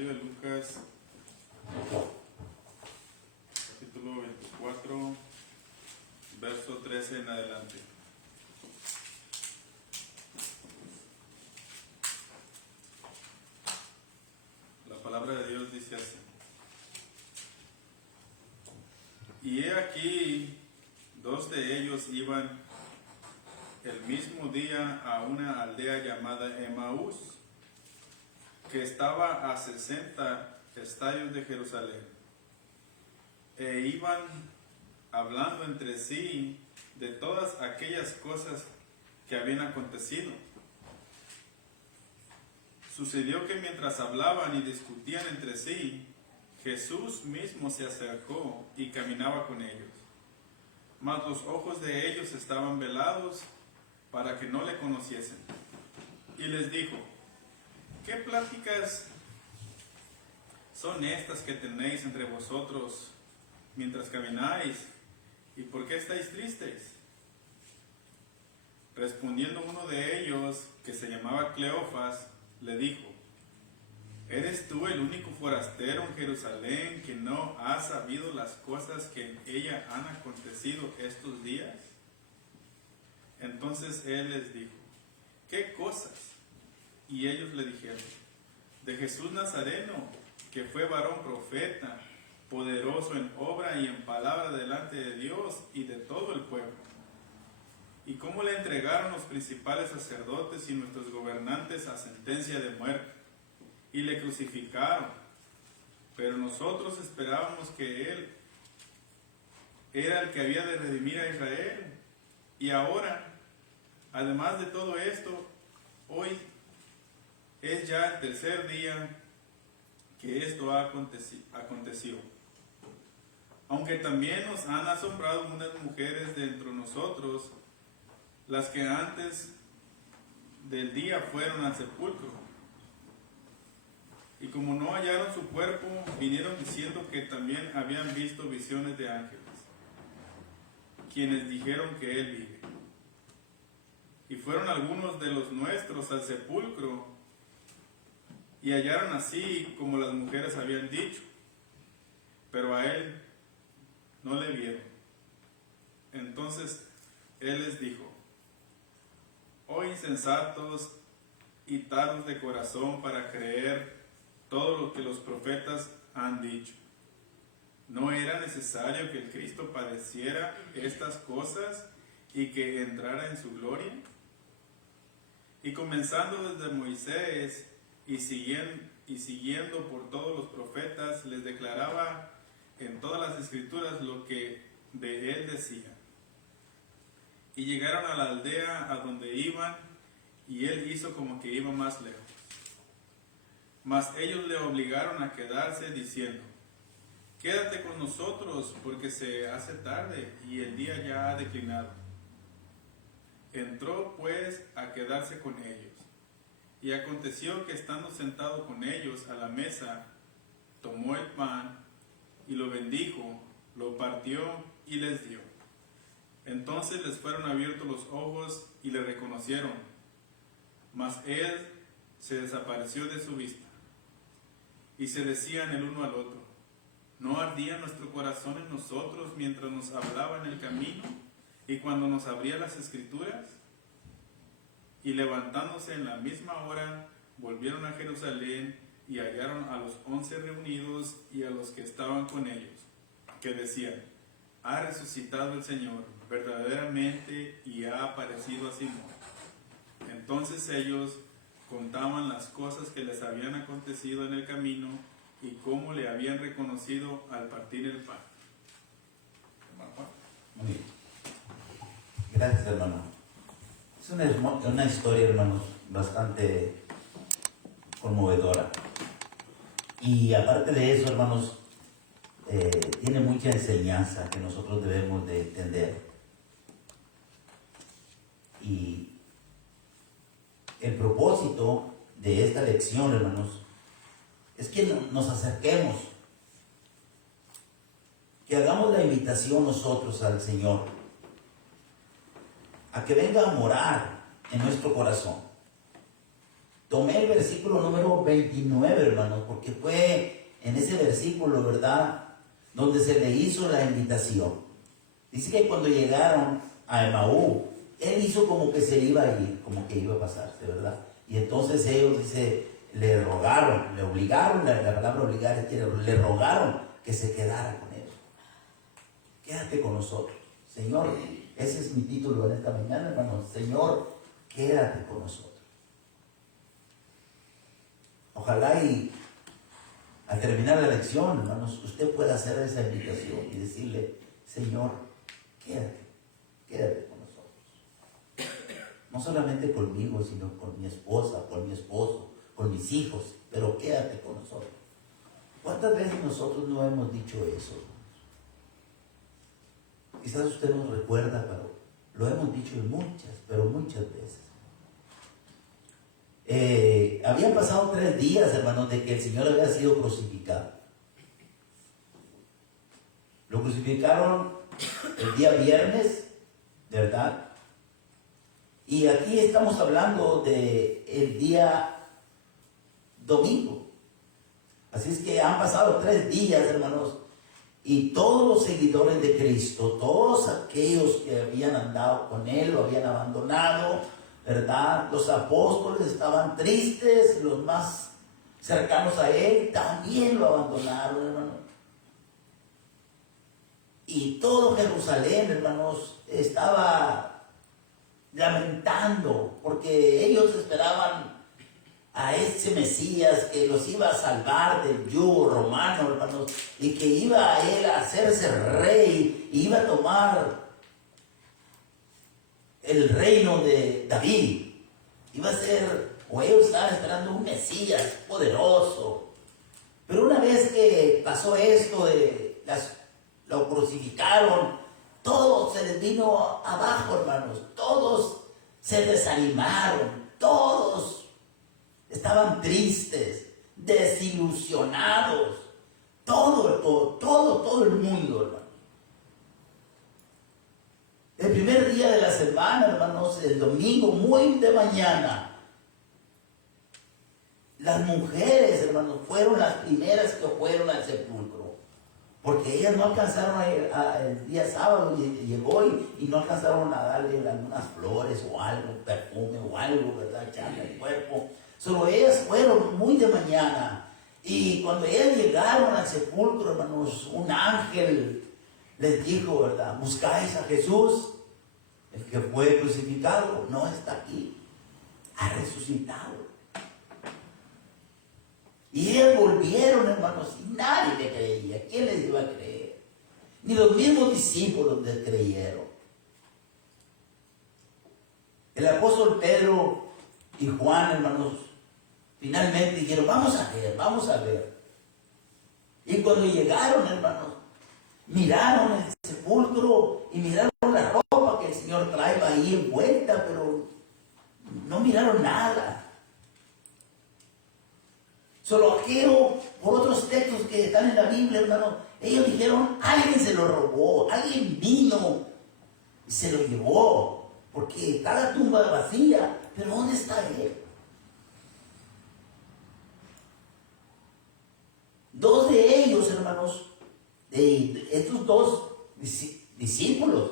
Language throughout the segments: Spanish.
Evangelio de Lucas, capítulo 24, verso 13 en adelante. La palabra de Dios dice así: y he aquí, dos de ellos iban el mismo día a una aldea llamada Emaús, que estaba a 60 estadios de Jerusalén, e iban hablando entre sí de todas aquellas cosas que habían acontecido. Sucedió que mientras hablaban y discutían entre sí, Jesús mismo se acercó y caminaba con ellos, mas los ojos de ellos estaban velados para que no le conociesen. Y les dijo: ¿qué pláticas son estas que tenéis entre vosotros mientras camináis? ¿Y por qué estáis tristes? Respondiendo uno de ellos, que se llamaba Cleofas, le dijo: ¿eres tú el único forastero en Jerusalén que no ha sabido las cosas que en ella han acontecido estos días? Entonces él les dijo: ¿qué cosas? Y ellos le dijeron: de Jesús Nazareno, que fue varón profeta, poderoso en obra y en palabra delante de Dios y de todo el pueblo. Y cómo le entregaron los principales sacerdotes y nuestros gobernantes a sentencia de muerte, y le crucificaron. Pero nosotros esperábamos que él era el que había de redimir a Israel. Y ahora, además de todo esto, hoy es ya el tercer día que esto ha acontecido. Aunque también nos han asombrado unas mujeres de entre nosotros, las que antes del día fueron al sepulcro. Y como no hallaron su cuerpo, vinieron diciendo que también habían visto visiones de ángeles, quienes dijeron que él vive. Y fueron algunos de los nuestros al sepulcro, y hallaron así como las mujeres habían dicho, pero a él no le vieron. Entonces él les dijo: oh insensatos y tardos de corazón para creer todo lo que los profetas han dicho. ¿No era necesario que el Cristo padeciera estas cosas y que entrara en su gloria? Y comenzando desde Moisés y siguiendo por todos los profetas, les declaraba en todas las escrituras lo que de él decía. Y llegaron a la aldea a donde iban, y él hizo como que iba más lejos. Mas ellos le obligaron a quedarse, diciendo: quédate con nosotros, porque se hace tarde y el día ya ha declinado. Entró pues a quedarse con ellos. Y aconteció que estando sentado con ellos a la mesa, tomó el pan y lo bendijo, lo partió y les dio. Entonces les fueron abiertos los ojos y le reconocieron, mas él se desapareció de su vista. Y se decían el uno al otro: ¿no ardía nuestro corazón en nosotros mientras nos hablaba en el camino y cuando nos abría las escrituras? Y levantándose en la misma hora, volvieron a Jerusalén y hallaron a los 11 reunidos y a los que estaban con ellos, que decían: ha resucitado el Señor verdaderamente y ha aparecido a Simón. Entonces ellos contaban las cosas que les habían acontecido en el camino y cómo le habían reconocido al partir el pan. Muy bien. Gracias, hermano. Es una historia, hermanos, bastante conmovedora. Y aparte de eso, hermanos, tiene mucha enseñanza que nosotros debemos de entender. Y el propósito de esta lección, hermanos, es que nos acerquemos, que hagamos la invitación nosotros al Señor, a que venga a morar en nuestro corazón. tomé el versículo número 29, hermanos, porque fue en ese versículo, ¿verdad?, donde se le hizo la invitación. Dice que cuando llegaron a Emaú, él hizo como que se iba a ir, como que iba a pasarse, ¿verdad? Y entonces ellos, dice, le rogaron, le obligaron, la palabra obligar es que le rogaron que se quedara con ellos. Quédate con nosotros, Señor. Ese es mi título en esta mañana, hermanos. Señor, quédate con nosotros. Ojalá y al terminar la lección, hermanos, usted pueda hacer esa invitación y decirle, Señor, quédate con nosotros. No solamente conmigo, sino con mi esposa, con mi esposo, con mis hijos, pero quédate con nosotros. ¿Cuántas veces nosotros no hemos dicho eso? Quizás usted no recuerda, pero lo hemos dicho pero muchas veces. Habían pasado 3 días, hermanos, de que el Señor había sido crucificado. Lo crucificaron el día viernes, ¿verdad? Y aquí estamos hablando del día domingo. Así es que han pasado 3 días, hermanos, y todos los seguidores de Cristo, todos aquellos que habían andado con Él, lo habían abandonado, ¿verdad? Los apóstoles estaban tristes, los más cercanos a Él también lo abandonaron, hermanos. Y todo Jerusalén, hermanos, estaba lamentando, porque ellos esperaban a ese Mesías que los iba a salvar del yugo romano, hermanos, y que iba a él a hacerse rey, y iba a tomar el reino de David. Iba a ser, o ellos estaban esperando un Mesías poderoso. Pero una vez que pasó esto, lo crucificaron, todo se les vino abajo, hermanos. Todos se desanimaron, todos estaban tristes, desilusionados, todo el mundo, hermano. El primer día de la semana, hermanos, el domingo, muy de mañana, las mujeres, hermanos, fueron las primeras que fueron al sepulcro, porque ellas no alcanzaron a ir el día sábado, llegó y no alcanzaron a darle algunas flores o algo, perfume o algo, ¿verdad?, echarle al cuerpo. Solo ellas fueron muy de mañana. Y cuando ellas llegaron al sepulcro, hermanos, un ángel les dijo, ¿verdad?, buscáis a Jesús, el que fue crucificado, no está aquí, ha resucitado. Y ellas volvieron, hermanos, y nadie le creía. ¿Quién les iba a creer? Ni los mismos discípulos les creyeron. El apóstol Pedro y Juan, hermanos, finalmente dijeron, vamos a ver. Y cuando llegaron, hermanos, miraron el sepulcro y miraron la ropa que el Señor traía ahí envuelta, pero no miraron nada. Solo aquello, por otros textos que están en la Biblia, hermanos, ellos dijeron, alguien se lo robó, alguien vino y se lo llevó, porque está la tumba vacía, pero ¿dónde está él? 2 de ellos, hermanos, de estos 2 discípulos,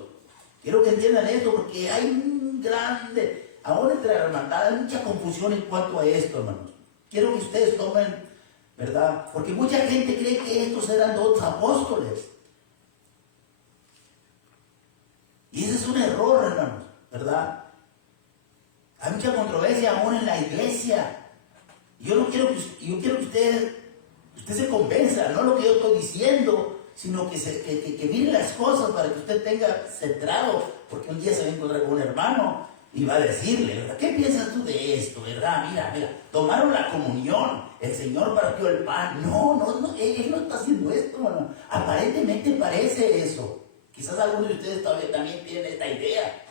quiero que entiendan esto, porque hay un grande, ahora entre la hermandad hay mucha confusión en cuanto a esto, hermanos. Quiero que ustedes tomen, ¿verdad? Porque mucha gente cree que estos eran 2 apóstoles. Y ese es un error, hermanos, ¿verdad? Hay mucha controversia aún en la iglesia. Yo quiero que usted se convenza, no lo que yo estoy diciendo, sino que mire las cosas para que usted tenga centrado, porque un día se va a encontrar con un hermano y va a decirle, ¿verdad?, ¿qué piensas tú de esto, verdad? Mira, tomaron la comunión, el Señor partió el pan. No, él no está haciendo esto, hermano. Aparentemente parece eso. Quizás algunos de ustedes también tienen esta idea,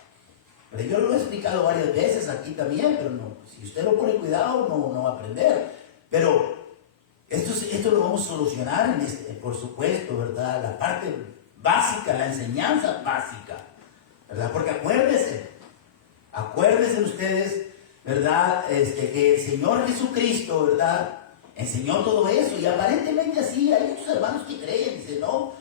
pero yo lo he explicado varias veces aquí también, pero no, si usted no pone cuidado no va a aprender. Pero esto lo vamos a solucionar, por supuesto, ¿verdad? La parte básica, la enseñanza básica, ¿verdad? Porque acuérdense ustedes ¿verdad? Que el Señor Jesucristo, ¿verdad? Enseñó todo eso, y aparentemente así hay muchos hermanos que creen, dicen, no,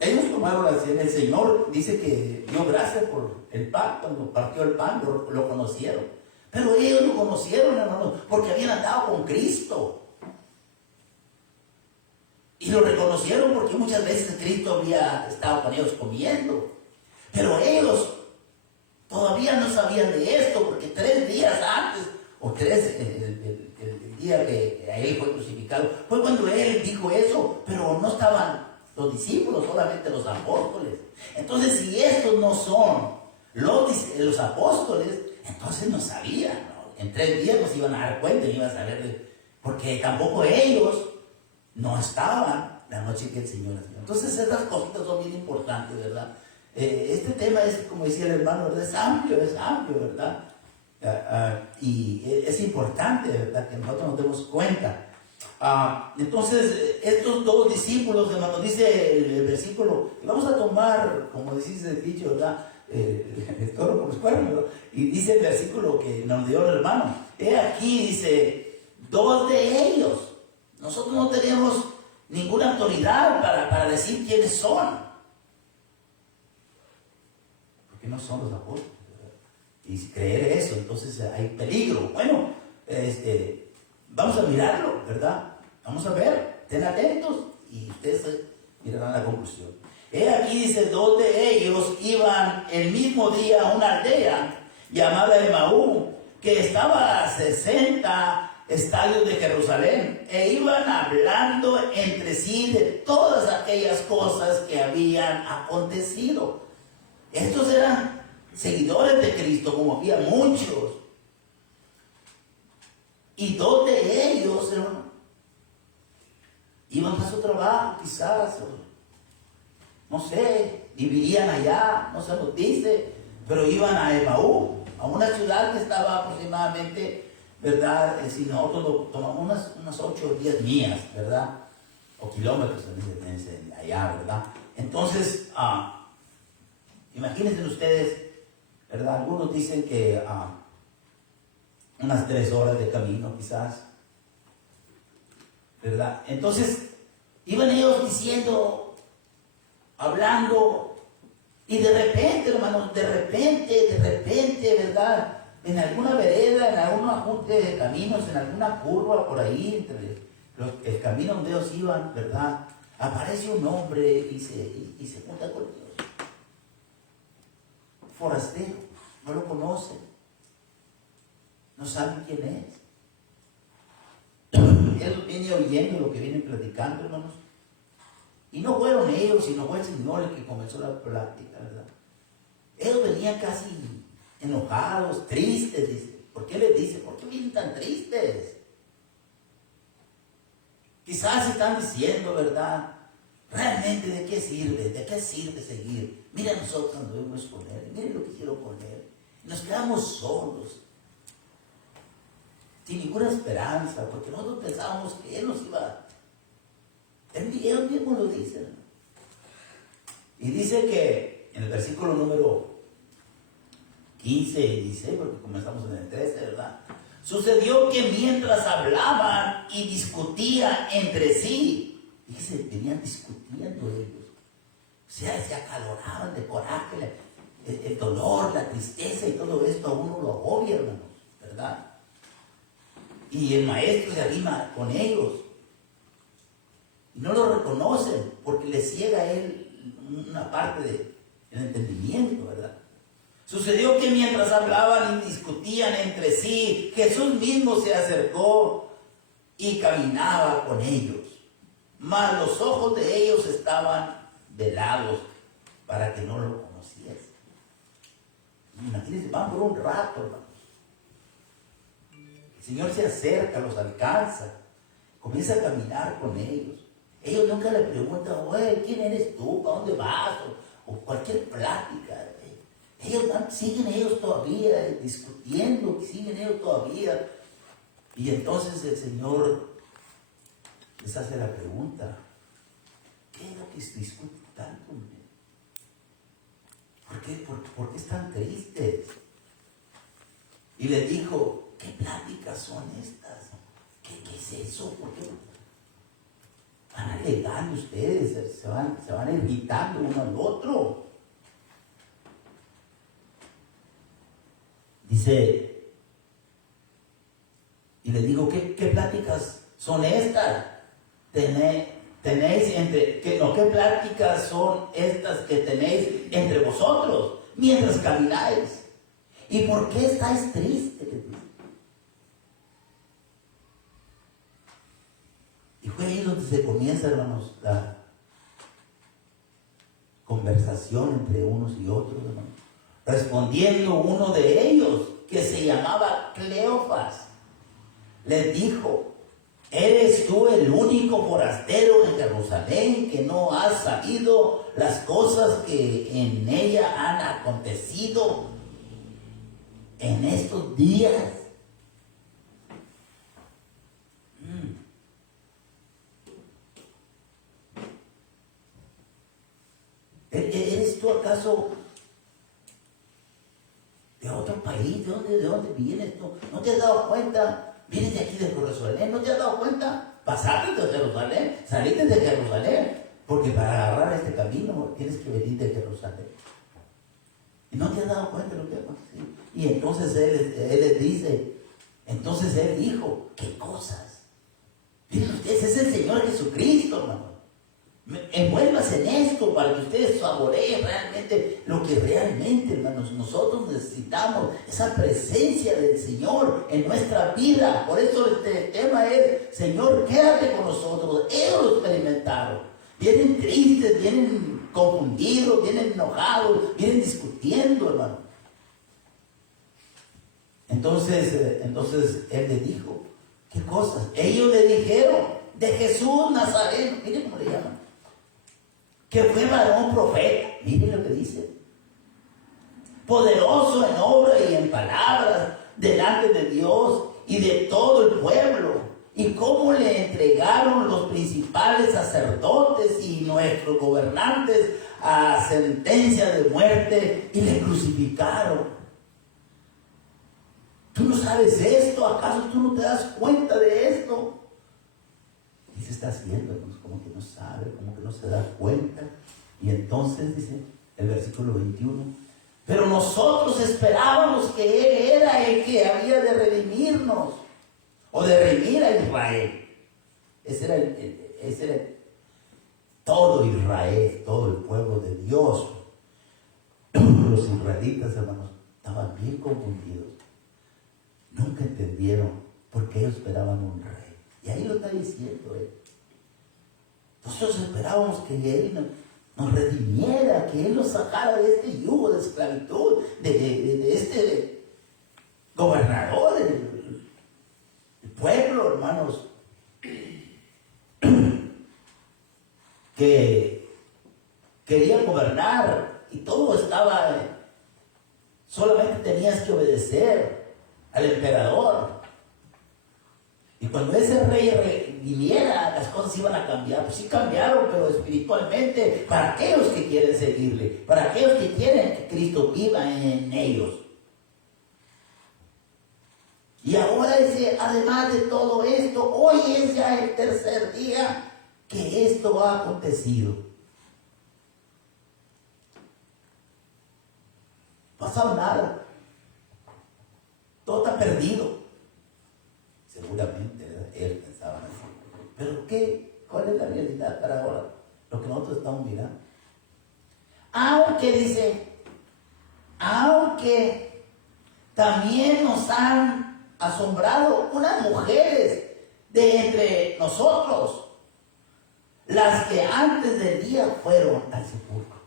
ellos tomaron la cena, el Señor dice que dio gracias por el pan, cuando partió el pan, lo conocieron, pero ellos lo conocieron, hermanos, porque habían andado con Cristo. Y lo reconocieron porque muchas veces Cristo había estado con ellos comiendo. Pero ellos todavía no sabían de esto, porque 3 días antes, o el día que a él fue crucificado, fue cuando él dijo eso, pero no estaban los discípulos, solamente los apóstoles. Entonces, si estos no son los apóstoles, entonces no sabían, ¿no? En 3 días nos iban a dar cuenta y iban a saber, porque tampoco ellos no estaban la noche que el Señor nació. Entonces estas cositas son bien importantes, ¿verdad? Este tema es, como decía el hermano, ¿verdad? Es amplio, ¿verdad? Y es importante, ¿verdad? Que nosotros nos demos cuenta. Entonces, estos 2 discípulos, hermano, dice el versículo, y vamos a tomar, como decís el dicho, ¿verdad? El toro por los cuernos, ¿verdad? Y dice el versículo que nos dio el hermano. He aquí, dice, 2 de ellos. Nosotros no tenemos ninguna autoridad para decir quiénes son. Porque no son los apóstoles, ¿verdad? Y si creer eso, entonces hay peligro. Bueno, vamos a mirarlo, ¿verdad? Vamos a ver, estén atentos y ustedes mirarán la conclusión. He aquí, dice, 2 de ellos iban el mismo día a una aldea llamada Emaú, que estaba a 60 estadios de Jerusalén, e iban hablando entre sí de todas aquellas cosas que habían acontecido. Estos eran seguidores de Cristo, como había muchos. Y 2 de ellos, hermano, iban a su trabajo, quizás, no sé, vivirían allá, no se nos dice, pero iban a Emaú, a una ciudad que estaba aproximadamente, ¿verdad? Si nosotros lo tomamos unas 8 o 10 millas, ¿verdad? O kilómetros allá, ¿verdad? Entonces, imagínense ustedes, ¿verdad? Algunos dicen que unas 3 horas de camino, quizás, ¿verdad? Entonces, iban ellos diciendo, hablando, y de repente, hermanos, de repente, ¿verdad? En alguna vereda, en algún ajuste de caminos, en alguna curva por ahí, entre el camino donde ellos iban, ¿verdad? Aparece un hombre y se junta con ellos. Forastero, no lo conocen, no saben quién es. Él viene oyendo lo que vienen platicando, hermanos. Y no fueron ellos, sino fue el Señor el que comenzó la plática, ¿verdad? Ellos venían casi enojados, tristes, dice. ¿Por qué les dice? ¿Por qué vienen tan tristes? Quizás están diciendo, ¿verdad? Realmente, ¿de qué sirve? ¿De qué sirve seguir? Mira, nosotros anduvimos con Él, miren lo que hicieron con Él. Nos quedamos solos, sin ninguna esperanza, porque nosotros pensábamos que Él nos iba. Él mismo lo dice, ¿no? Y dice que en el versículo número 15 y 16, porque comenzamos en el 13, ¿verdad? Sucedió que mientras hablaban y discutían entre sí, dice, venían discutiendo ellos, o sea, se acaloraban de coraje, el dolor, la tristeza y todo esto a uno lo agobia, hermanos, ¿verdad? Y el maestro se anima con ellos. Y no lo reconocen porque le ciega a él una parte del entendimiento, ¿verdad? Sucedió que mientras hablaban y discutían entre sí, Jesús mismo se acercó y caminaba con ellos. Mas los ojos de ellos estaban velados para que no lo conociesen. Imagínense, van por un rato, hermanos. El Señor se acerca, los alcanza, comienza a caminar con ellos. Ellos nunca le preguntan, oye, ¿quién eres tú? ¿Para dónde vas? O cualquier plática. Siguen ellos todavía discutiendo, siguen ellos todavía. Y entonces el Señor les hace la pregunta, ¿qué es lo que discuten tanto? ¿Por qué están tristes? y le dijo, ¿qué pláticas son estas? ¿Qué es eso? ¿Por qué van alegando ustedes? Se van irritando uno al otro. Dice, y le digo, ¿qué pláticas son estas? ¿Qué pláticas son estas que tenéis entre vosotros mientras camináis? ¿Y por qué estáis tristes? Y fue ahí donde se comienza, hermanos, la conversación entre unos y otros, hermanos. Respondiendo uno de ellos, que se llamaba Cleofas, les dijo, ¿eres tú el único forastero de Jerusalén que no has sabido las cosas que en ella han acontecido en estos días? ¿Eres tú acaso de otro país? ¿De dónde vienes tú? ¿No te has dado cuenta? ¿Vienes de aquí de Jerusalén? ¿No te has dado cuenta? ¿Pasaste de Jerusalén? ¿Saliste de Jerusalén? Porque para agarrar este camino tienes que venir de Jerusalén. ¿Y no te has dado cuenta de lo que ha pasado? Y entonces él les dice, entonces él dijo, ¿qué cosas? Miren ustedes, es el Señor Jesucristo, hermano. Envuélvase en esto para que ustedes saboreen realmente lo que realmente, hermanos, nosotros necesitamos, esa presencia del Señor en nuestra vida. Por eso este tema es, Señor, quédate con nosotros. Ellos lo experimentaron. Vienen tristes, vienen confundidos, vienen enojados, vienen discutiendo, hermano. Entonces él le dijo, ¿qué cosas? Ellos le dijeron, de Jesús Nazareno, miren cómo le llaman, que fue varón profeta, miren lo que dice, poderoso en obra y en palabras delante de Dios y de todo el pueblo, y cómo le entregaron los principales sacerdotes y nuestros gobernantes a sentencia de muerte y le crucificaron. ¿Tú no sabes esto? ¿Acaso tú no te das cuenta de esto? ¿Qué se está haciendo? Pues como que no sabe, como que no se da cuenta. Y entonces dice el versículo 21, pero nosotros esperábamos que Él era el que había de redimirnos o de redimir a Israel. Ese era todo Israel, todo el pueblo de Dios. Los israelitas, hermanos, estaban bien confundidos. Nunca entendieron por qué ellos esperaban un rey. Y ahí lo está diciendo él. Nosotros esperábamos que Él nos redimiera, que Él nos sacara de este yugo de esclavitud, de este gobernador del pueblo, hermanos, que quería gobernar y todo estaba, solamente tenías que obedecer al emperador. Y cuando ese rey viniera, las cosas iban a cambiar. Pues sí cambiaron, pero espiritualmente, para aquellos que quieren seguirle, para aquellos que quieren que Cristo viva en ellos. Y ahora dice, además de todo esto, hoy es ya el tercer día que esto ha acontecido. No ha pasado nada. Todo está perdido. Seguramente, ¿verdad? Él pensaba así. Pero ¿qué? ¿Cuál es la realidad para ahora? Lo que nosotros estamos mirando. Aunque también nos han asombrado unas mujeres de entre nosotros, las que antes del día fueron al sepulcro.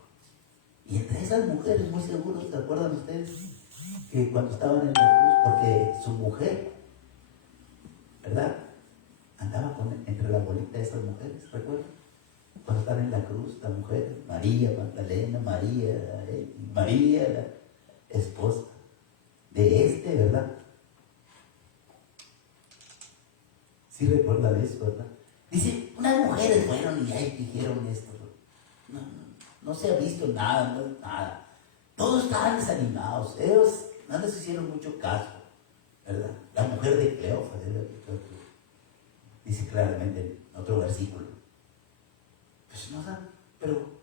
Y entre esas mujeres, muy seguros, ¿se acuerdan ustedes? Que cuando estaban en la cruz, porque su mujer, ¿verdad? Andaba entre la bolita de esas mujeres, ¿recuerdan? Cuando estaban en la cruz, la mujer, María Magdalena, María, la esposa de ¿verdad? Sí recuerdan eso, ¿verdad? Dice, unas mujeres fueron y ahí dijeron esto. No se ha visto nada, nada. Todos estaban desanimados, ellos no les hicieron mucho caso. ¿verdad? La mujer de Cleofas, dice claramente en otro versículo. Pues no sabe, pero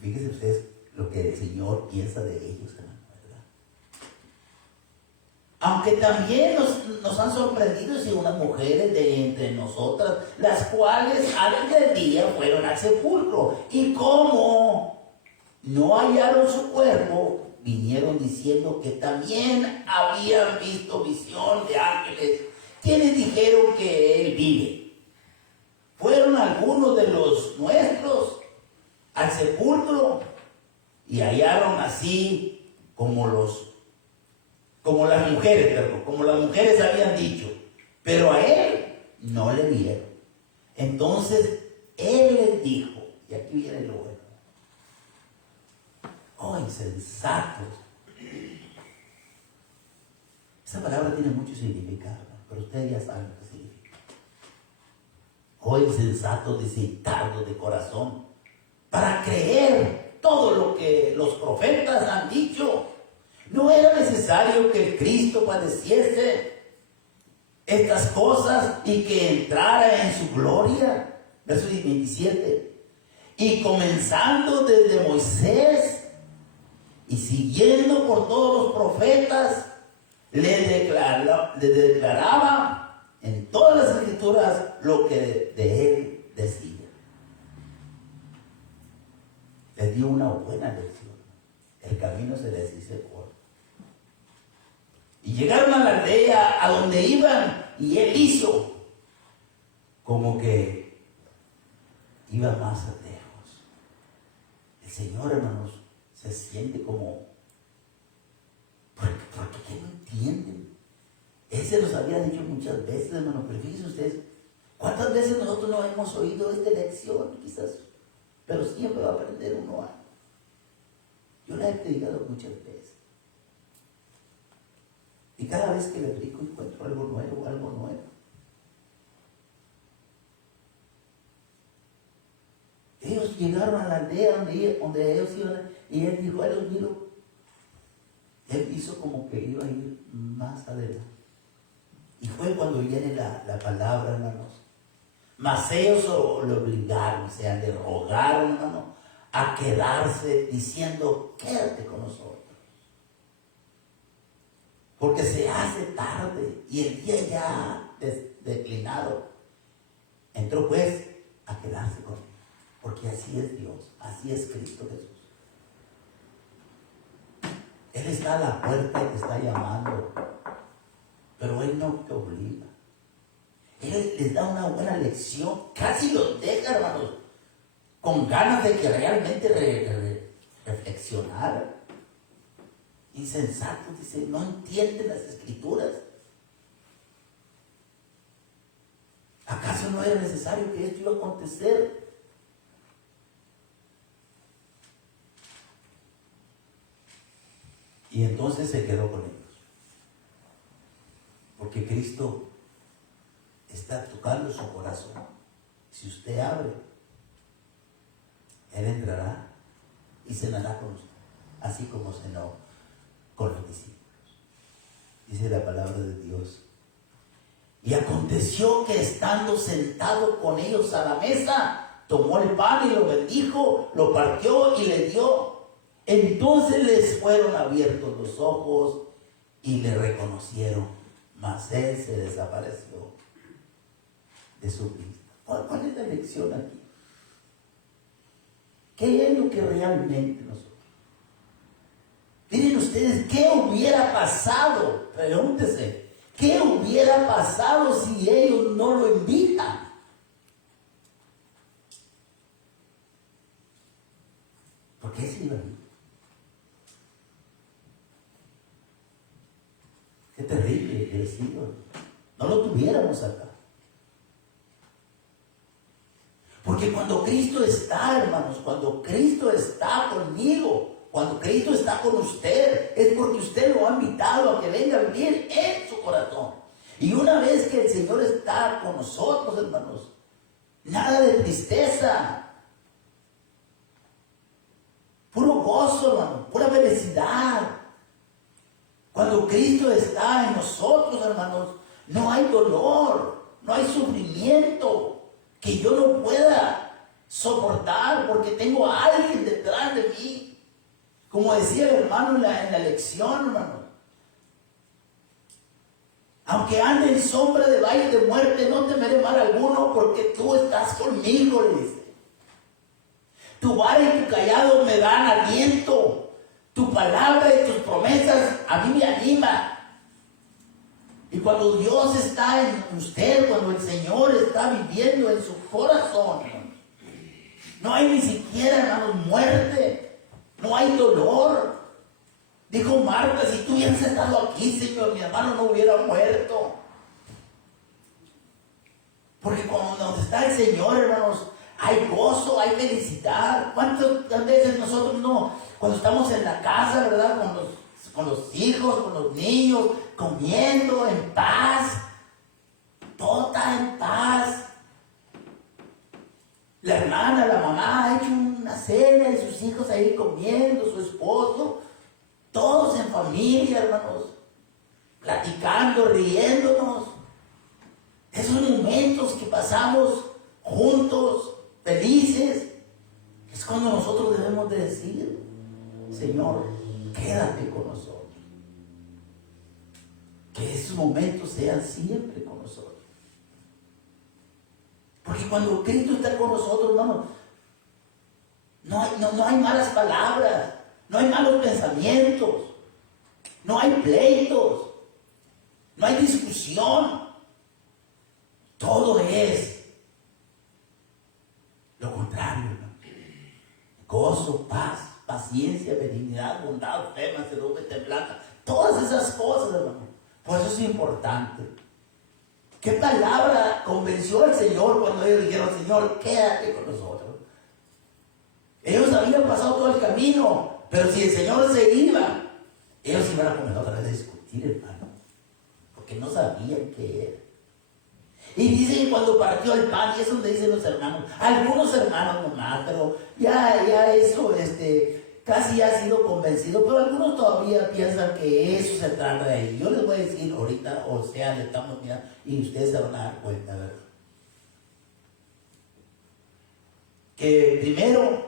fíjense ustedes lo que el Señor piensa de ellos, hermano, ¿verdad? Aunque también nos han sorprendido si unas mujeres de entre nosotras, las cuales antes del día fueron al sepulcro, y como no hallaron su cuerpo, vinieron diciendo que también habían visto visión de ángeles, quienes dijeron que él vive. Fueron algunos de los nuestros al sepulcro y hallaron así como las mujeres habían dicho, pero a él no le vieron. Entonces él les dijo, y aquí viene lo bueno: oh, insensatos. Esa palabra tiene mucho significado, pero ustedes ya saben lo que significa. Oh, insensatos, dice, tardos de corazón, para creer todo lo que los profetas han dicho. ¿No era necesario que el Cristo padeciese estas cosas y que entrara en su gloria? Verso 27. Y comenzando desde Moisés y siguiendo por todos los profetas, le declaraba en todas las escrituras lo que de él decía. Les dio una buena lección. El camino se les hizo corto. Y llegaron a la aldea a donde iban, y él hizo como que iba más lejos. El Señor, hermanos, se siente como, porque ¿qué no entienden? Él se los había dicho muchas veces, hermanos, pero fíjense ustedes, ¿cuántas veces nosotros no hemos oído esta lección? Quizás, pero siempre va a aprender uno algo. Yo la he predicado muchas veces. Y cada vez que le predico encuentro algo nuevo. Ellos llegaron a la aldea donde ellos iban, y él dijo a ellos, mira, él hizo como que iba a ir más adelante. Y fue cuando viene la palabra, hermanos. Mas ellos le obligaron, o sea, le rogaron, hermano, a quedarse, diciendo, quédate con nosotros. Porque se hace tarde y el día ya declinado. Entró pues a quedarse con él. Porque así es Dios, así es Cristo Jesús. Él está a la puerta y te está llamando, pero Él no te obliga. Él les da una buena lección, casi los deja, hermanos, con ganas de que realmente reflexionaran. Insensatos, dice, no entienden las escrituras. ¿Acaso no era necesario que esto iba a acontecer? Y entonces se quedó con ellos. Porque Cristo está tocando su corazón. Si usted abre, Él entrará y cenará con usted, así como cenó con los discípulos. Dice la palabra de Dios. Y aconteció que estando sentado con ellos a la mesa, tomó el pan y lo bendijo, lo partió y le dio. Entonces les fueron abiertos los ojos y le reconocieron, mas él se desapareció de su vista. ¿Cuál es la lección aquí? ¿Qué es lo que realmente nosotros? Miren ustedes, ¿qué hubiera pasado? Pregúntese, ¿qué hubiera pasado si ellos no lo invitan? ¿Por qué se iba a ir? Qué terrible que decirlo. No lo tuviéramos acá. Porque cuando Cristo está, hermanos, cuando Cristo está conmigo, cuando Cristo está con usted, es porque usted lo ha invitado a que venga a vivir en su corazón. Y una vez que el Señor está con nosotros, hermanos, nada de tristeza, puro gozo, hermano, pura felicidad. Cuando Cristo está en nosotros, hermanos, no hay dolor, no hay sufrimiento que yo no pueda soportar porque tengo a alguien detrás de mí. Como decía el hermano en la lección, hermano. Aunque ande en sombra de valle de muerte, no temeré mal alguno, porque tú estás conmigo, le dice. Tu vara y tu callado me dan aliento. Tu palabra y tus promesas a mí me animan. Y cuando Dios está en usted, cuando el Señor está viviendo en su corazón, no hay ni siquiera, hermanos, muerte. No hay dolor. Dijo Marta, si tú hubieras estado aquí, Señor, mi hermano no hubiera muerto. Porque cuando está el Señor, hermanos, hay gozo, hay felicidad. ¿Cuántas veces nosotros no, cuando estamos en la casa, verdad, con los hijos, con los niños, comiendo en paz, todo está en paz? La hermana, la mamá ha hecho una cena y sus hijos ahí comiendo, su esposo, todos en familia, hermanos, platicando, riéndonos. Esos momentos que pasamos juntos, felices, es cuando nosotros debemos de decir: Señor, quédate con nosotros. Que esos momentos sean siempre con nosotros. Porque cuando Cristo está con nosotros, hermanos, no hay malas palabras, no hay malos pensamientos, no hay pleitos, no hay discusión. Todo es lo contrario, hermano. Gozo, paz, paciencia, benignidad, bondad, fe, mansedumbre, templanza. Todas esas cosas, hermano. Por eso es importante. ¿Qué palabra convenció al Señor cuando ellos dijeron: Señor, quédate con nosotros? Ellos habían pasado todo el camino, pero si el Señor se iba, ellos iban a comenzar otra vez a discutir, hermano, porque no sabían qué era. Y dice que cuando partió el pan, y es donde dicen los hermanos, algunos hermanos nomás, pero ya eso, casi ha sido convencido, pero algunos todavía piensan que eso se trata de ahí. Yo les voy a decir ahorita, o sea, le estamos mirando, y ustedes se van a dar cuenta, ¿verdad? Que primero,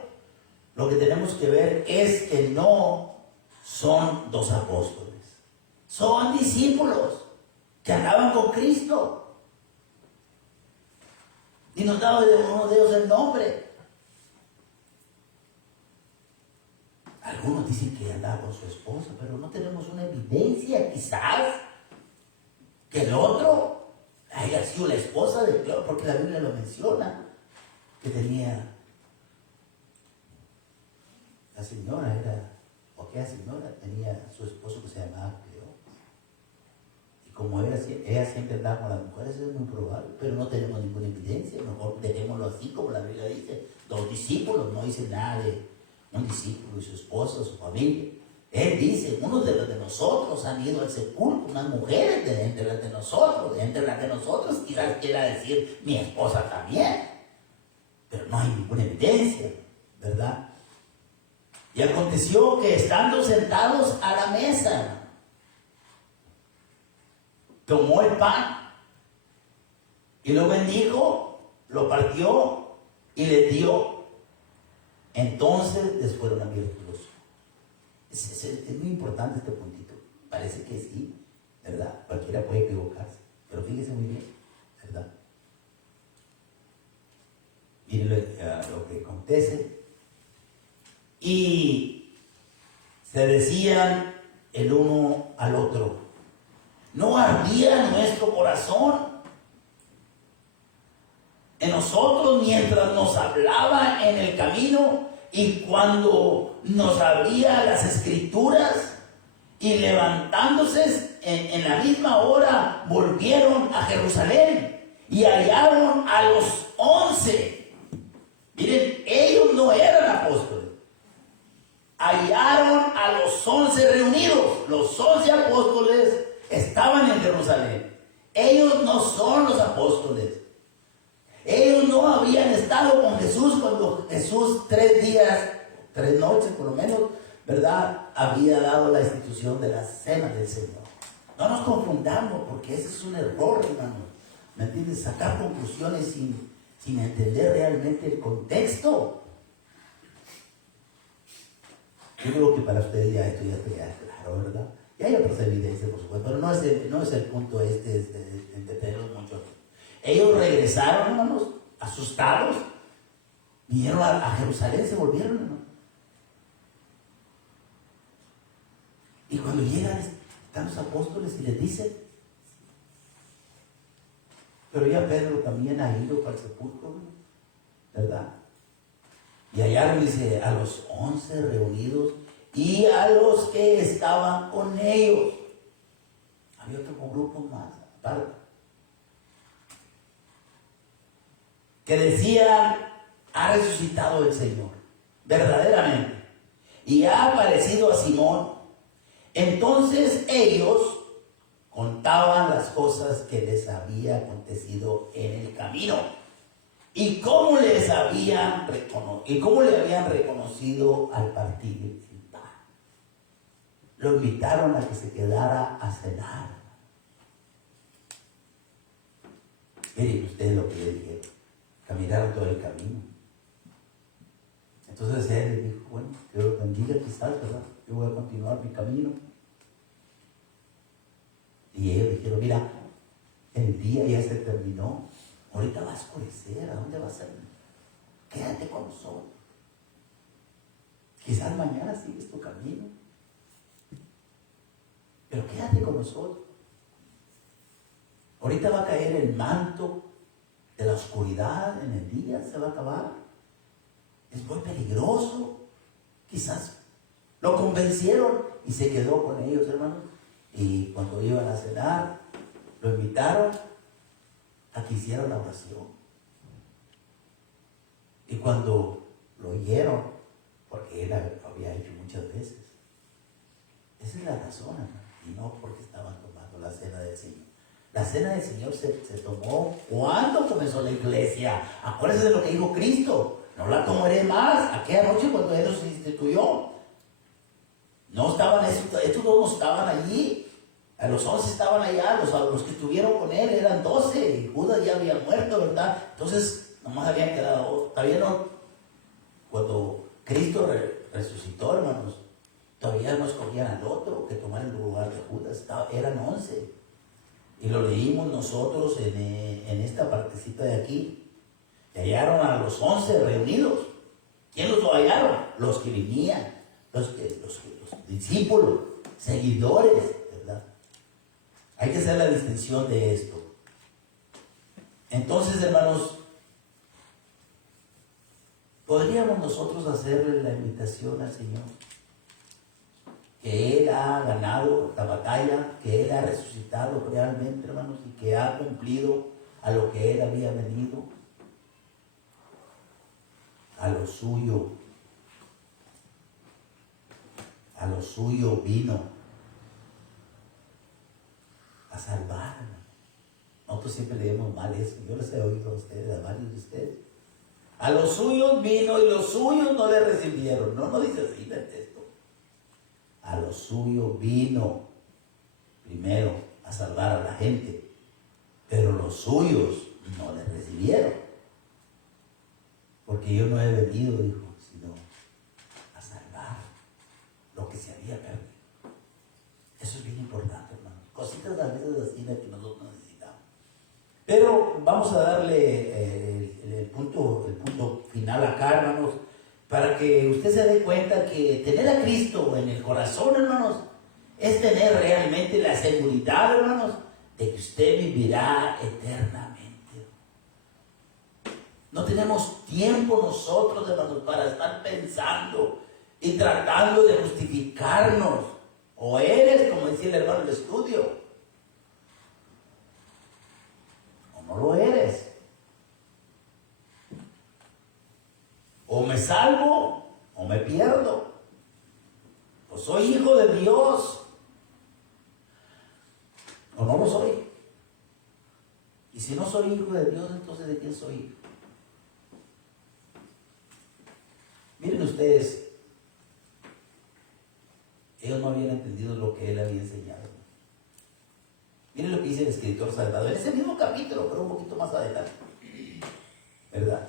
lo que tenemos que ver es que no son dos apóstoles, son discípulos que andaban con Cristo. Y nos daba de uno de ellos el nombre. Algunos dicen que andaba con su esposa, pero no tenemos una evidencia, quizás, que el otro haya sido la esposa de Cleo, porque la Biblia lo menciona, que tenía, la señora era, o aquella señora tenía su esposo que se llamaba Cleo. Y como ella siempre andaba con las mujeres, es muy probable, pero no tenemos ninguna evidencia. Mejor dejémoslo así como la Biblia dice, dos discípulos, no dice nada de un discípulo y su esposa, su familia. Él dice: unos de los de nosotros han ido al sepulcro, unas mujeres de entre las de nosotros, quizás quiera decir mi esposa también, pero no hay ninguna evidencia, ¿verdad? Y aconteció que estando sentados a la mesa, tomó el pan y lo bendijo, lo partió y le dio. Entonces les fueron abiertos los ojos. Es muy importante este puntito. Parece que sí, ¿verdad? Cualquiera puede equivocarse, pero fíjese muy bien, ¿verdad? Miren lo que acontece. Y se decían el uno al otro: ¿no ardía nuestro corazón en nosotros mientras nos hablaba en el camino y cuando nos abría las escrituras? Y levantándose en la misma hora volvieron a Jerusalén y hallaron a los 11. Miren, ellos no eran apóstoles. Hallaron a los 11 reunidos. Los 11 apóstoles estaban en Jerusalén. Ellos no son los apóstoles. Ellos no habían estado con Jesús cuando Jesús 3 días, 3 noches por lo menos, ¿verdad?, había dado la institución de la cena del Señor. No nos confundamos, porque ese es un error, hermano. ¿Me entiendes? Sacar conclusiones sin entender realmente el contexto. Yo creo que para ustedes ya esto ya está claro, ¿verdad? Y hay otras evidencias, por supuesto, pero no es el punto de entenderlos mucho. Ellos regresaron, hermanos, asustados, vinieron a Jerusalén, se volvieron, hermanos. Y cuando llegan, están los apóstoles y les dicen, pero ya Pedro también ha ido para el sepulcro, ¿verdad? Y allá le dice a los 11 reunidos y a los que estaban con ellos. Había otro grupo más, aparte, que decían, ha resucitado el Señor, verdaderamente, y ha aparecido a Simón. Entonces ellos contaban las cosas que les había acontecido en el camino y cómo le habían reconocido al partir el pan. Lo invitaron a que se quedara a cenar. Miren ustedes lo que le dijeron. Caminaron todo el camino. Entonces él les dijo, bueno, Dios lo bendiga quizás, ¿verdad? Yo voy a continuar mi camino. Y ellos dijeron, mira, el día ya se terminó, ahorita va a oscurecer, ¿a dónde vas a ir? Quédate con nosotros. Quizás mañana sigues tu camino, pero quédate con nosotros. Ahorita va a caer el manto de la oscuridad, en el día se va a acabar. Es muy peligroso. Quizás lo convencieron y se quedó con ellos, hermanos. Y cuando iban a cenar, lo invitaron a que hicieran la oración. Y cuando lo oyeron, porque él lo había hecho muchas veces, esa es la razón, hermano, y no porque estaban tomando la cena del Señor. La cena del Señor se tomó cuando comenzó la iglesia. Acuérdense de lo que dijo Cristo: no la tomaré más. Aquella noche cuando Él nos instituyó, no estaban estos dos no estaban allí. A los 11 estaban allá, los que estuvieron con Él eran 12, y Judas ya había muerto, ¿verdad? Entonces, nomás habían quedado, todavía no, cuando Cristo resucitó, hermanos, todavía no escogían al otro que tomara el lugar de Judas, eran 11. Y lo leímos nosotros en esta partecita de aquí. Y hallaron a los 11 reunidos. ¿Quién los hallaron? Los que venían, los discípulos, seguidores, ¿verdad? Hay que hacer la distinción de esto. Entonces, hermanos, ¿podríamos nosotros hacerle la invitación al Señor? Que Él ha ganado la batalla, que Él ha resucitado realmente, hermanos, y que ha cumplido a lo que Él había venido. A lo suyo vino a salvar. Nosotros siempre leemos mal eso. Yo les he oído a ustedes, a varios de ustedes. A los suyos vino y los suyos no le recibieron. No dice así el texto. A los suyos vino primero a salvar a la gente, pero los suyos no le recibieron. Porque yo no he venido, dijo, sino a salvar lo que se había perdido. Eso es bien importante, hermano. Cositas a veces así que nosotros necesitamos. Pero vamos a darle el punto final acá, hermanos, para que usted se dé cuenta que tener a Cristo en el corazón, hermanos, es tener realmente la seguridad, hermanos, de que usted vivirá eternamente. No tenemos tiempo nosotros, hermanos, para estar pensando y tratando de justificarnos. O eres, como decía el hermano del estudio, o no lo eres. O me salvo, o me pierdo. O soy hijo de Dios, o no lo soy. Y si no soy hijo de Dios, entonces ¿de quién soy hijo? Miren ustedes, Ellos no habían entendido lo que él había enseñado. Miren lo que dice el escritor Salvador, en ese mismo capítulo, pero un poquito más adelante, ¿verdad?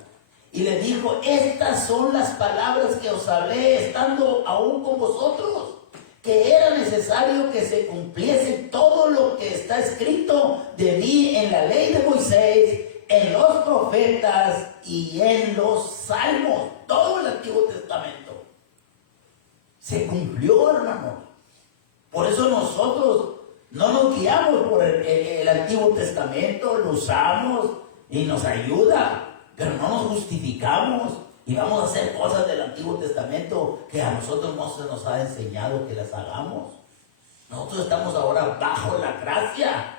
Y le dijo, estas son las palabras que os hablé estando aún con vosotros, que era necesario que se cumpliese todo lo que está escrito de mí en la ley de Moisés, en los profetas y en los salmos. Todo el Antiguo Testamento se cumplió, hermanos. Por eso nosotros no nos guiamos por el Antiguo Testamento, lo usamos y nos ayuda, pero no nos justificamos y vamos a hacer cosas del Antiguo Testamento que a nosotros no se nos ha enseñado que las hagamos. Nosotros estamos ahora bajo la gracia.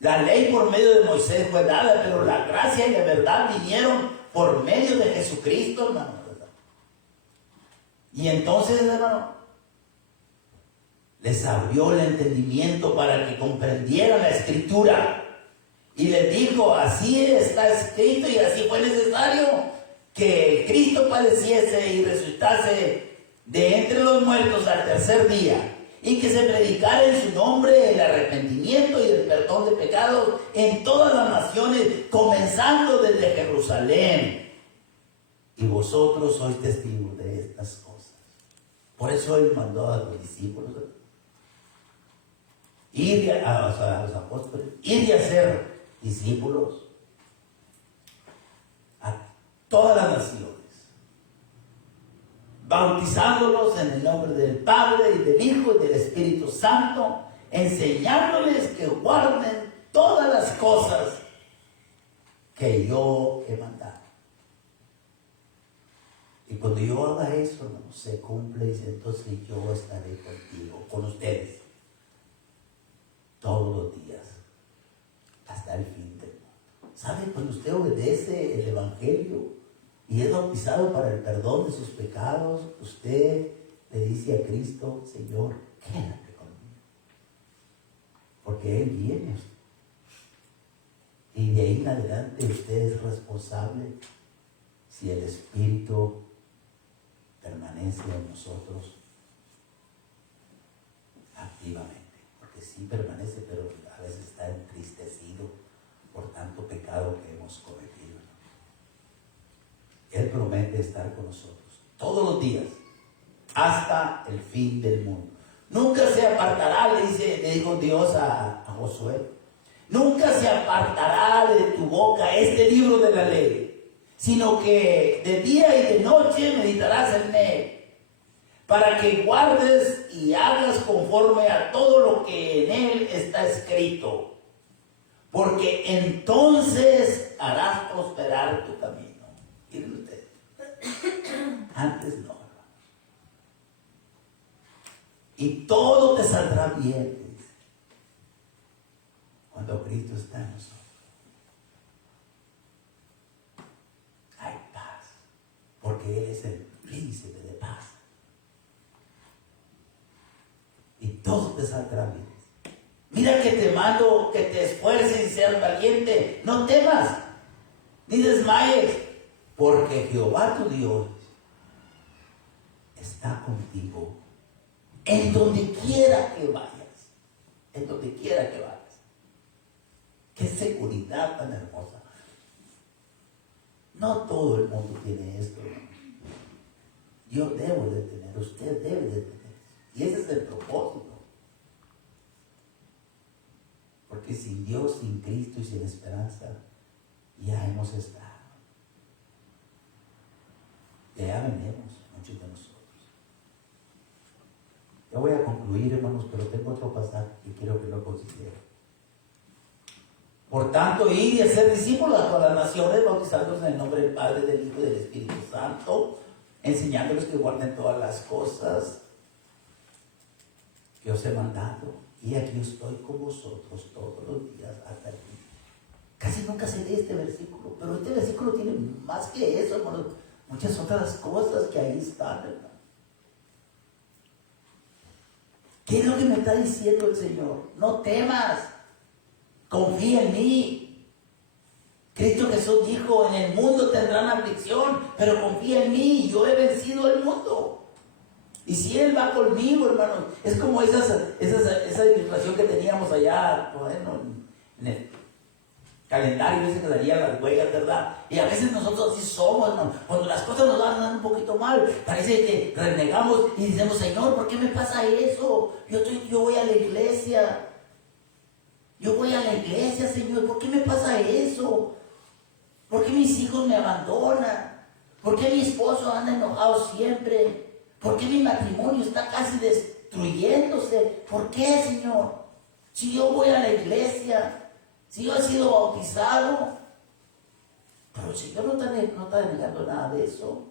La ley por medio de Moisés fue dada, pero la gracia y la verdad vinieron por medio de Jesucristo, hermano, ¿verdad? Y entonces, hermano, les abrió el entendimiento para que comprendieran la Escritura. Y les dijo, así está escrito y así fue necesario que Cristo padeciese y resucitase de entre los muertos al tercer día, y que se predicara en su nombre el arrepentimiento y el perdón de pecados en todas las naciones, comenzando desde Jerusalén. Y vosotros sois testigos de estas cosas. Por eso él mandó a los discípulos, a los apóstoles, ir a ser discípulos a todas las naciones, bautizándolos en el nombre del Padre y del Hijo y del Espíritu Santo, enseñándoles que guarden todas las cosas que yo he mandado. Y cuando yo haga eso, hermano, se cumple, y dice, entonces yo estaré contigo, con ustedes, todos los días, hasta el fin del mundo. ¿Sabe? Cuando usted obedece el Evangelio y es bautizado para el perdón de sus pecados, usted le dice a Cristo, Señor, quédate conmigo, porque Él viene. Y de ahí en adelante usted es responsable si el Espíritu permanece en nosotros activamente, porque sí permanece, pero a veces está entristecido por tanto pecado que hemos cometido. Él promete estar con nosotros todos los días hasta el fin del mundo. Nunca se apartará, le dijo Dios a Josué, nunca se apartará de tu boca este libro de la ley, sino que de día y de noche meditarás en él, para que guardes y hagas conforme a todo lo que en él está escrito, porque entonces harás prosperar tu camino. Miren ustedes, antes no, hermano. Y todo te saldrá bien, dice, cuando Cristo está en nosotros. Hay paz, porque Él es el príncipe de paz. Y todo te saldrá bien. Mira que te mando que te esfuerces y seas valiente. No temas, ni desmayes, porque Jehová tu Dios está contigo en donde quiera que vayas. En donde quiera que vayas. Qué seguridad tan hermosa. No todo el mundo tiene esto, hermano. Yo debo de tener, usted debe de tener. Y ese es el propósito. Porque sin Dios, sin Cristo y sin esperanza, ya hemos estado. Ya venimos, muchos de nosotros. Ya voy a concluir, hermanos, pero tengo otro pasaje que quiero que lo consideren. Por tanto, ir y hacer discípulos a todas las naciones, bautizándolos en el nombre del Padre, del Hijo y del Espíritu Santo, enseñándoles que guarden todas las cosas que os he mandado. Y aquí estoy con vosotros todos los días hasta el fin. Casi nunca se lee este versículo, pero este versículo tiene más que eso, hermanos. Muchas otras cosas que ahí están, hermano. ¿Qué es lo que me está diciendo el Señor? No temas, confía en mí. Cristo Jesús dijo, en el mundo tendrán aflicción, pero confía en mí, yo he vencido el mundo. Y si Él va conmigo, hermanos, es como esa ilustración que teníamos allá, bueno, en el calendario ese que daría las huellas, ¿verdad? Y a veces nosotros así somos, hermano. Cuando las cosas nos van a dar un poquito mal, parece que renegamos y decimos, Señor, ¿por qué me pasa eso? Yo voy a la iglesia. Yo voy a la iglesia, Señor, ¿por qué me pasa eso? ¿Por qué mis hijos me abandonan? ¿Por qué mi esposo anda enojado siempre? ¿Por qué mi matrimonio está casi destruyéndose? ¿Por qué, Señor? Si yo voy a la iglesia, si yo he sido bautizado, pero el Señor no está negando nada de eso.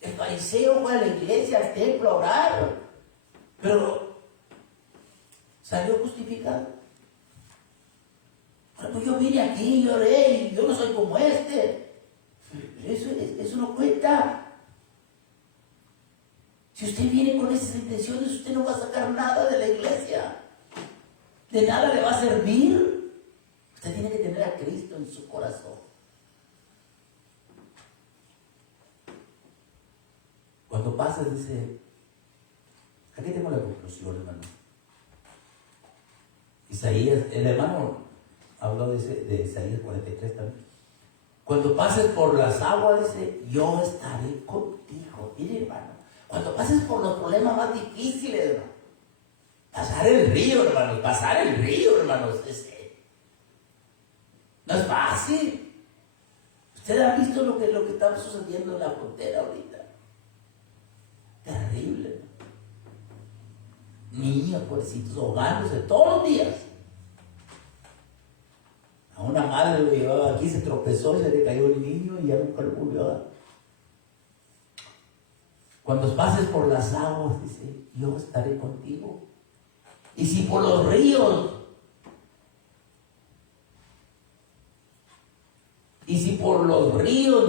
El fariseo fue a la iglesia, al templo a orar, pero salió justificado. Pero pues yo vine aquí, yo oré, y yo no soy como este. Eso no cuenta. Si usted viene con esas intenciones, usted no va a sacar nada de la iglesia. De nada le va a servir. Usted tiene que tener a Cristo en su corazón. Cuando pasa, dice, aquí tengo la conclusión, hermano. Isaías, el hermano habló de Isaías 43 también. Cuando pases por las aguas, dice, yo estaré contigo. Mire, hermano. Cuando pases por los problemas más difíciles, hermano, pasar el río, hermanos, hermanos, no es fácil. Usted ha visto lo que está sucediendo en la frontera ahorita. Terrible, hermano. Niños, pobrecitos, ahogándose todos los días. A una madre lo llevaba aquí, se tropezó y se le cayó el niño y ya nunca lo volvió a dar. Cuando pases por las aguas, dice, yo estaré contigo. Y si por los ríos,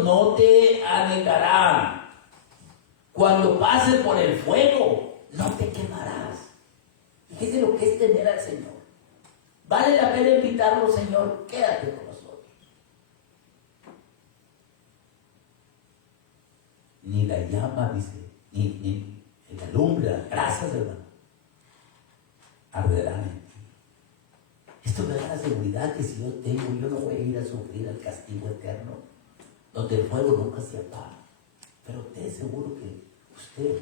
no te anegarán. Cuando pases por el fuego, no te quemarás. Fíjese lo que es tener al Señor. Vale la pena invitarlo, Señor, quédate con nosotros. Ni la llama, dice, ni la lumbre, las brasas, hermano, arderán en ti. Esto me da la seguridad que si yo no voy a ir a sufrir el castigo eterno, donde el fuego nunca se apaga. Pero usted seguro que usted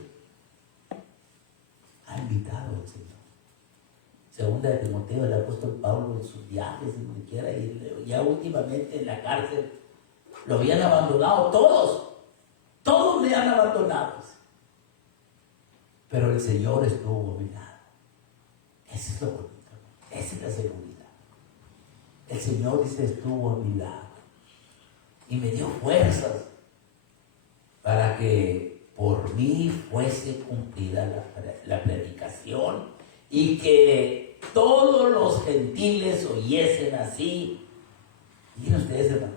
ha invitado al Señor. Segunda de Timoteo, el apóstol Pablo en sus viajes, en donde quiera ir, ya últimamente en la cárcel, lo habían abandonado todos le han abandonado. Pero el Señor estuvo a mi lado. Ese es lo bonito, esa es la seguridad. El Señor dice, estuvo a mi lado y me dio fuerzas para que por mí fuese cumplida la predicación y que todos los gentiles oyesen así. Miren ustedes, hermano,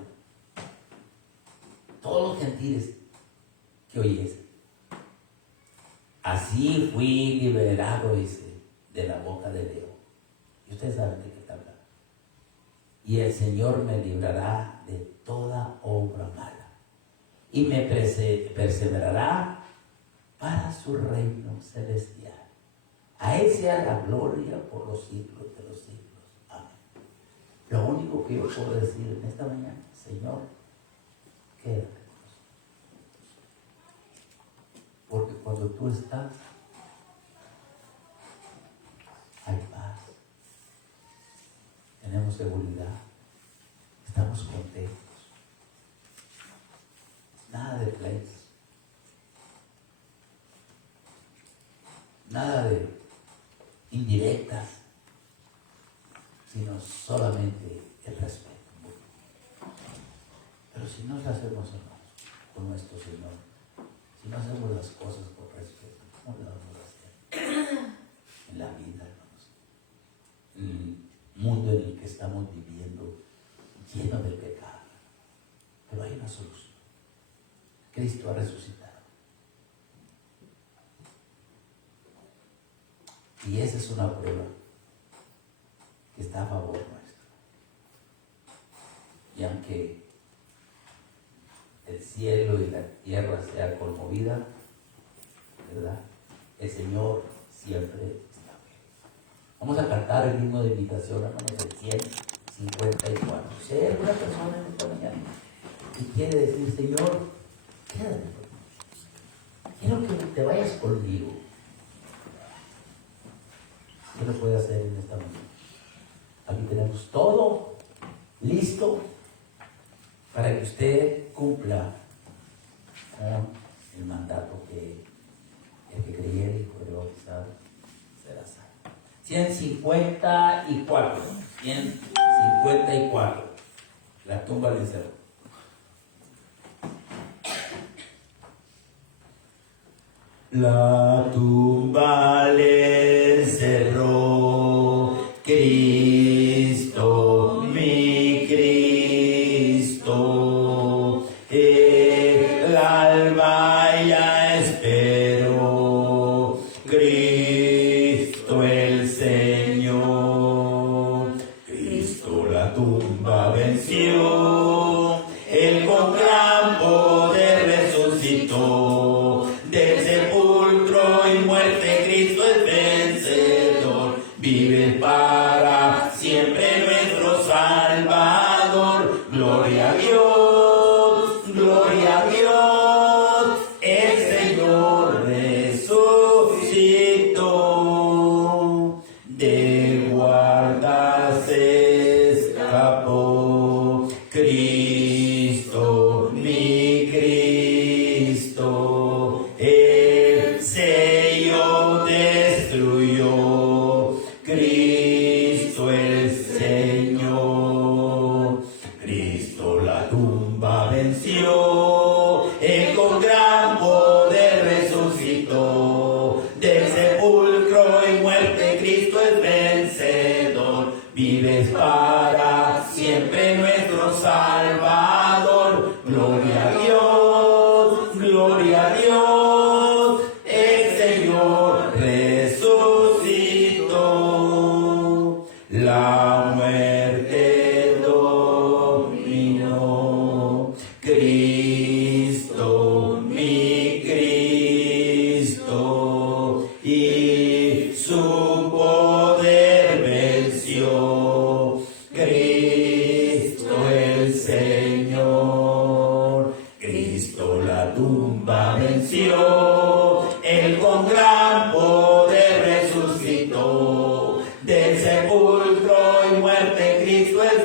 todos los gentiles que oyesen. Así fui liberado, dice, de la boca del león. Y ustedes saben de qué está hablando. Y el Señor me librará de toda obra mala y me perseverará para su reino celestial. A Él sea la gloria por los siglos de los siglos. Amén. Lo único que yo puedo decir en esta mañana, Señor, quédate con nosotros. Porque cuando tú estás, hay paz. Tenemos seguridad. Estamos contentos. Nada de pleitos. Nada de indirectas, sino solamente el respeto. Pero si no lo hacemos, hermanos, con nuestro Señor, si no hacemos las cosas con respeto, ¿cómo lo vamos a hacer en la vida, hermanos? En el mundo en el que estamos viviendo, lleno de pecado. Pero hay una solución. Cristo ha resucitado. Y esa es una prueba que está a favor nuestro. Y aunque el cielo y la tierra sean conmovidas, ¿verdad? El Señor siempre está bien. Vamos a cantar el himno de invitación, hermanos, el 154. Si hay alguna persona en esta mañana que quiere decir, Señor, quédate conmigo, quiero que te vayas conmigo, ¿qué lo puede hacer en esta mañana? Aquí tenemos todo listo para que usted cumpla con el mandato que el que creyere y fuere bautizado será salvo. 154. 154. La tumba del cerro. La tumba le cerró Cristo, mi Cristo, el alma ya esperó, Cristo el Señor, Cristo la tumba venció, Él con gran poder resucitó, del sepulcro y muerte Cristo es vencedor, vive para siempre nuestro Salvador, gloria a Dios, gloria a Dios, el Señor resucitó, de guarda se escapó, Cristo, mi Cristo, el sello destruyó, Cristo el Señor, Cristo la tumba venció, Él con gran poder resucitó, del sepulcro y muerte Cristo es vencedor, vives para siempre nuestro Salvador, gloria a Dios, gloria a Dios, el Señor resucitó, la muerte dominó, Cristo, mi Cristo, y su poder venció, Cristo el Señor, Cristo la tumba venció, Él con gran poder resucitó, del sepulcro y muerte Cristo es